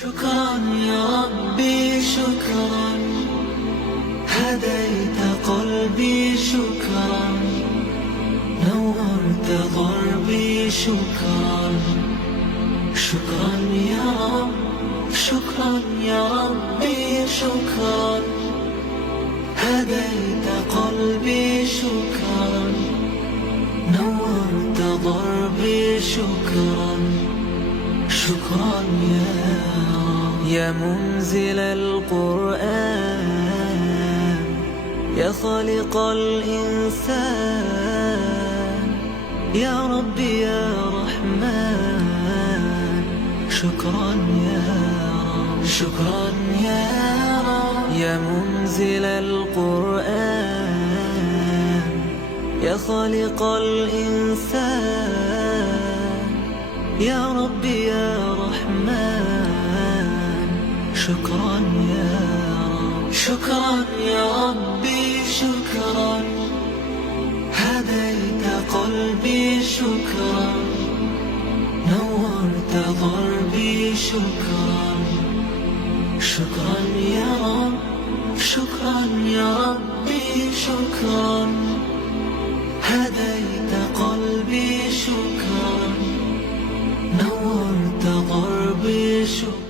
شكرا يا ربي شكرا، هديت قلبي شكرا، نورت ضربي شكرا. شكرا يا رب، شكرا يا ربي شكرا، هديت قلبي شكرا، نورت ضربي شكرا. شكرا يا منزل القرآن، يا خالق الإنسان، يا ربي يا رحمن. شكرا يا رب، شكرا يا رب، يا منزل القرآن، يا خالق الإنسان، يا ربي يا رحمن. شكرا يا رب، شكرا يا ربي شكرا، هديت قلبي شكرا، نورت ضربي شكرا. شكرا يا رب، شكرا يا ربي شكرا، هديت قلبي شكرا، نورت ضربي شكرا.